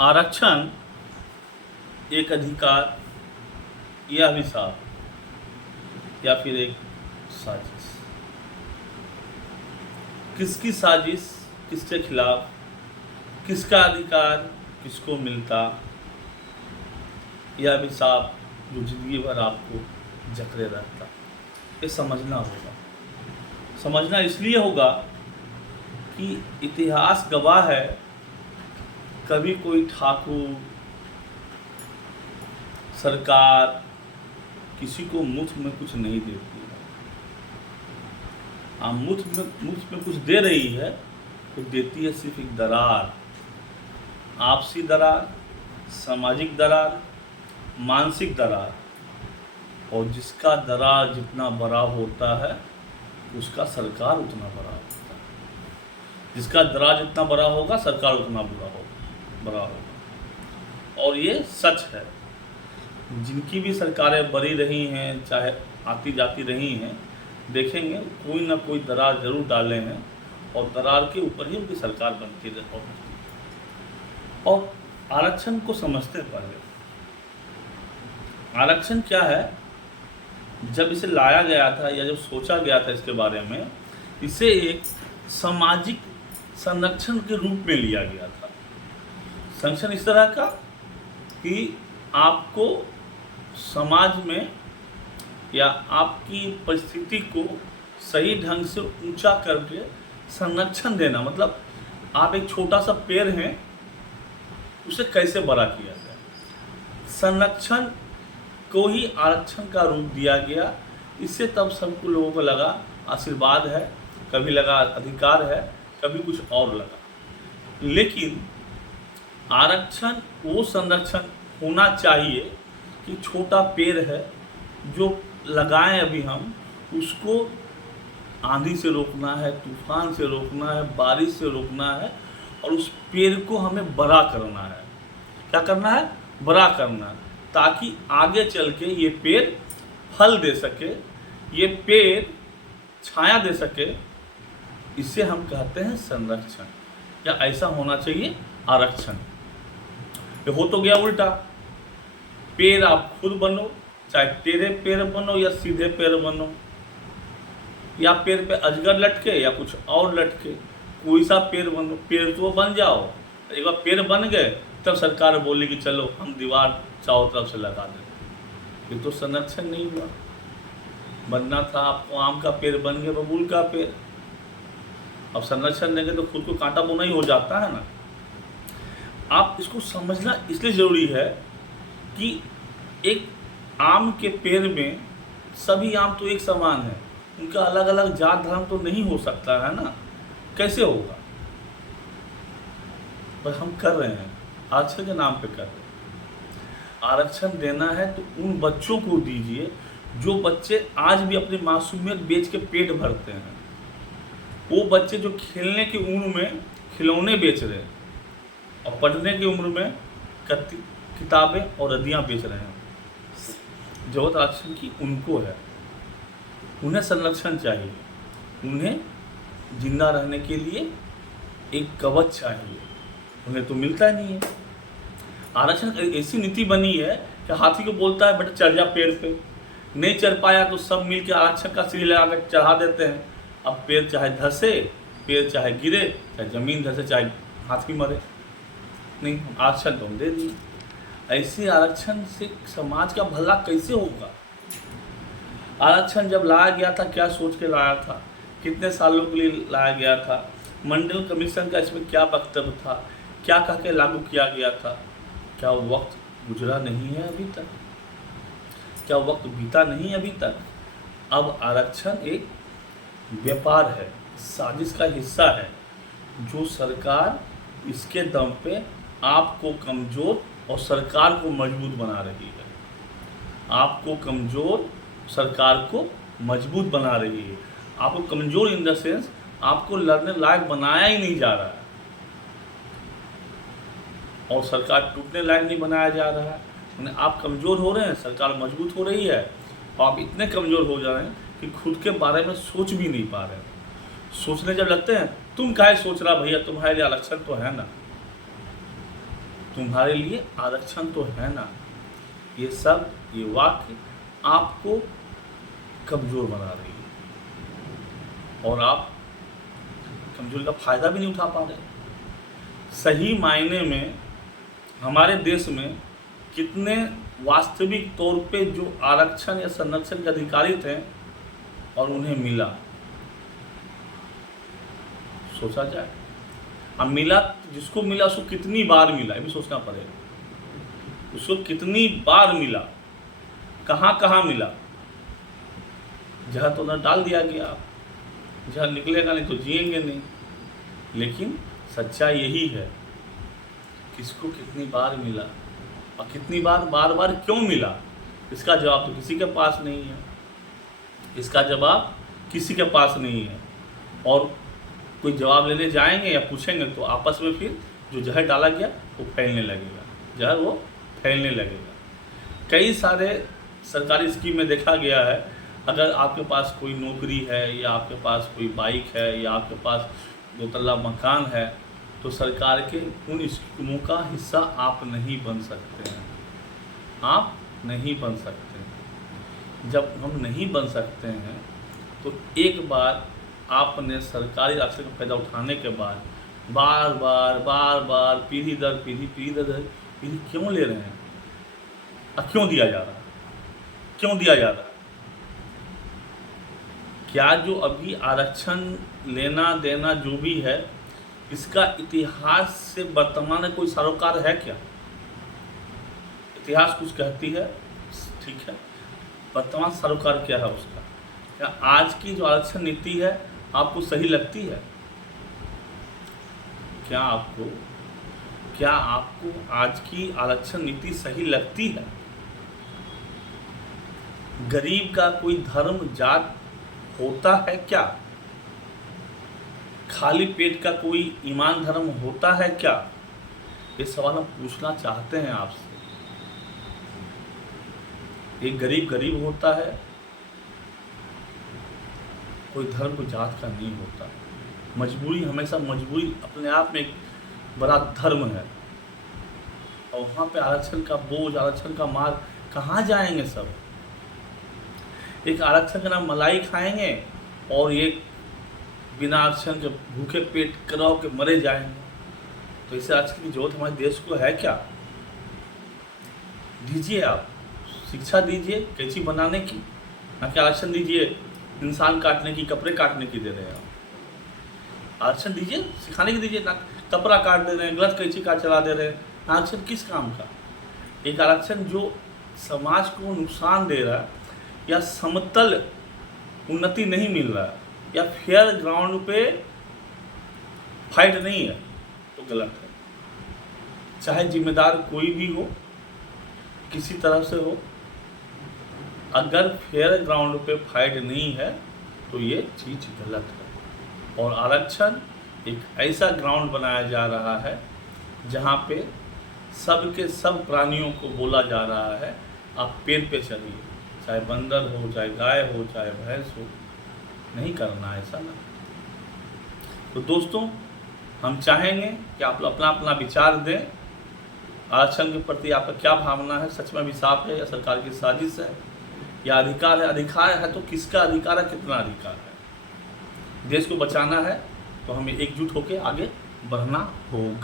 आरक्षण एक अधिकार या अभिशाप या फिर एक साजिश। किसकी साजिश, किसके खिलाफ, किसका अधिकार किसको मिलता, यह अभिशाप जो जिंदगी भर आपको जकड़े रहता, ये समझना होगा। समझना इसलिए होगा कि इतिहास गवाह है, कभी कोई ठाकुर सरकार किसी को मुफ्त में कुछ नहीं देती है। मुफ्त में कुछ दे रही है तो देती है सिर्फ एक दरार, आपसी दरार, सामाजिक दरार, मानसिक दरार। और जिसका दरार जितना बड़ा होता है उसका सरकार उतना बड़ा होता है। जिसका दरार जितना बड़ा होगा सरकार उतना बड़ा होगा। और ये सच है। जिनकी भी सरकारें बड़ी रही हैं, चाहे आती जाती रही हैं, देखेंगे कोई ना कोई दरार जरूर डाले हैं और दरार के ऊपर ही उनकी सरकार बनती है। और आरक्षण को समझते पहले, आरक्षण क्या है, जब इसे लाया गया था या जब सोचा गया था इसके बारे में, इसे एक सामाजिक संरक्षण के रूप में लिया गया था। संरक्षण इस तरह का कि आपको समाज में या आपकी परिस्थिति को सही ढंग से ऊंचा करके संरक्षण देना। मतलब आप एक छोटा सा पेड़ हैं, उसे कैसे बड़ा किया जाए, संरक्षण को ही आरक्षण का रूप दिया गया। इससे तब सबको लोगों को लगा आशीर्वाद है, कभी लगा अधिकार है, कभी कुछ और लगा। लेकिन आरक्षण वो संरक्षण होना चाहिए कि छोटा पेड़ है जो लगाएं अभी हम, उसको आंधी से रोकना है, तूफान से रोकना है, बारिश से रोकना है, और उस पेड़ को हमें बड़ा करना है। क्या करना है? बड़ा करना है, ताकि आगे चल के ये पेड़ फल दे सके, ये पेड़ छाया दे सके। इसे हम कहते हैं संरक्षण, या ऐसा होना चाहिए आरक्षण। ये हो तो गया उल्टा, पेड़ आप खुद बनो, चाहे टेढ़े पेड़ बनो या सीधे पेड़ बनो, या पेड़ पे अजगर लटके या कुछ और लटके, कोई सा पेड़ बनो, पेड़ तो बन जाओ। एक बार पेड़ बन गए तब सरकार बोली कि चलो हम दीवार चारों तरफ से लगा दें। ये तो संरक्षण नहीं हुआ। बनना था आपको आम का पेड़, बन गया बबूल का पेड़। अब संरक्षण देंगे तो खुद को कांटा बोना ही हो जाता है ना। आप इसको समझना इसलिए जरूरी है कि एक आम के पेड़ में सभी आम तो एक समान है, उनका अलग अलग जात धर्म तो नहीं हो सकता है ना। कैसे होगा? बस हम कर रहे हैं, आरक्षण के नाम पे कर रहे हैं। आरक्षण देना है तो उन बच्चों को दीजिए जो बच्चे आज भी अपनी मासूमियत बेच के पेट भरते हैं। वो बच्चे जो खेलने की उम्र में खिलौने बेच रहे हैं और पढ़ने की उम्र में किताबें और रद्दियाँ बेच रहे हैं। जरूरत आरक्षण की उनको है, उन्हें संरक्षण चाहिए, उन्हें जिंदा रहने के लिए एक कवच चाहिए, उन्हें तो मिलता नहीं है। आरक्षण ऐसी नीति बनी है कि हाथी को बोलता है बेटा चढ़ जा पेड़ पे, नहीं चढ़ पाया तो सब मिल के आरक्षण का सीढ़ी लगा कर चढ़ा देते हैं। अब पेड़ चाहे धसे, पेड़ चाहे गिरे, चाहे जमीन धसे, चाहे हाथी मरे, नहीं आरक्षण तो हम दे दिए। ऐसे आरक्षण से समाज का भला कैसे होगा? आरक्षण जब लाया गया था क्या सोच के लाया था, कितने सालों के लिए लाया गया था, मंडल कमीशन का इसमें क्या वक्तव्य था, क्या कह के लागू किया गया था? क्या वक्त गुजरा नहीं है अभी तक? क्या वक्त बीता नहीं अभी तक? अब आरक्षण एक व्यापार है, साजिश का हिस्सा है, जो सरकार इसके दम पे आपको कमज़ोर और सरकार को मजबूत बना रही है। आपको कमज़ोर, सरकार को मजबूत बना रही है। आपको कमज़ोर इन द सेंस आपको लड़ने लायक बनाया ही नहीं जा रहा है, और सरकार टूटने लायक नहीं बनाया जा रहा है। आप कमज़ोर हो रहे हैं, सरकार मजबूत हो रही है, और आप इतने कमज़ोर हो जा रहे हैं कि खुद के बारे में सोच भी नहीं पा रहे हैं। सोचने जब लगते हैं, तुम काहे सोच रहा भैया, तुम्हारे लिए आरक्षण तो है ना। तुम्हारे लिए आरक्षण तो है ना। ये सब, ये वाक्य आपको कमज़ोर बना रही है और आप कमजोरी का फायदा भी नहीं उठा पा रहे। सही मायने में हमारे देश में कितने वास्तविक तौर पे जो आरक्षण या संरक्षण के अधिकारी थे और उन्हें मिला, सोचा जाए। अब मिला, जिसको मिला उसको कितनी बार मिला, ये भी सोचना पड़ेगा। उसको कितनी बार मिला, कहाँ कहाँ मिला। जहर तो न डाल दिया गया, जहर निकलेगा नहीं तो जिएंगे नहीं। लेकिन सच्चाई यही है, किसको कितनी बार मिला और कितनी बार बार क्यों मिला, इसका जवाब तो किसी के पास नहीं है। इसका जवाब किसी के पास नहीं है। और कोई जवाब लेने जाएंगे या पूछेंगे तो आपस में फिर जो जहर डाला गया वो फैलने लगेगा, जहर वो फैलने लगेगा। कई सारे सरकारी स्कीम में देखा गया है, अगर आपके पास कोई नौकरी है या आपके पास कोई बाइक है या आपके पास 2 तल्ला मकान है तो सरकार के उन स्कीमों का हिस्सा आप नहीं बन सकते हैं। आप नहीं बन सकते हैं। जब हम नहीं बन सकते हैं तो एक बार आपने सरकारी आरक्षण का फायदा उठाने के बाद बार बार पीढ़ी दर पीढ़ी क्यों ले रहे हैं और क्यों दिया जा रहा है, क्यों दिया जा रहा है? क्या जो अभी आरक्षण लेना देना जो भी है, इसका इतिहास से वर्तमान में कोई सरोकार है क्या? इतिहास कुछ कहती है, ठीक है, वर्तमान सरोकार क्या है उसका? क्या आज की जो आरक्षण नीति है आपको सही लगती है? क्या आपको आज की आरक्षण नीति सही लगती है? गरीब का कोई धर्म जात होता है क्या? खाली पेट का कोई ईमान धर्म होता है क्या? ये सवाल हम पूछना चाहते हैं आपसे। एक गरीब होता है, कोई धर्म को जात का नहीं होता। मजबूरी, हमेशा मजबूरी अपने आप में एक बड़ा धर्म है। और वहाँ पे आरक्षण का बोझ, आरक्षण का मार कहाँ जाएंगे सब? एक आरक्षण का नाम मलाई खाएंगे और एक बिना आरक्षण के भूखे पेट कराओ के मरे जाएंगे। तो इसे आरक्षण की जरूरत हमारे देश को है क्या? दीजिए, आप शिक्षा दीजिए कैंची बनाने की, ना कि आरक्षण दीजिए इंसान काटने की, कपड़े काटने की दे रहे हैं आप। आरक्षण दीजिए, सिखाने की दीजिए, ना कपड़ा काट दे रहे हैं, गलत कैंची काट चला दे रहे हैं। आरक्षण किस काम का? एक आरक्षण जो समाज को नुकसान दे रहा है या समतल उन्नति नहीं मिल रहा है या फेयर ग्राउंड पे फाइट नहीं है तो गलत है। चाहे जिम्मेदार कोई भी हो, किसी तरफ से हो, अगर फेयर ग्राउंड पे फाइट नहीं है तो ये चीज़ गलत है। और आरक्षण एक ऐसा ग्राउंड बनाया जा रहा है जहाँ पे सब के सब प्राणियों को बोला जा रहा है आप पेड़ पे चढ़िए, चाहे बंदर हो, चाहे गाय हो, चाहे भैंस हो, नहीं करना है ऐसा ना। तो दोस्तों, हम चाहेंगे कि आप अपना अपना विचार दें। आरक्षण के प्रति आपका क्या भावना है? सच में अभिशाप है या सरकार की साजिश है या अधिकार है? अधिकार है तो किसका अधिकार है, कितना अधिकार है? देश को बचाना है तो हमें एकजुट होकर आगे बढ़ना होगा।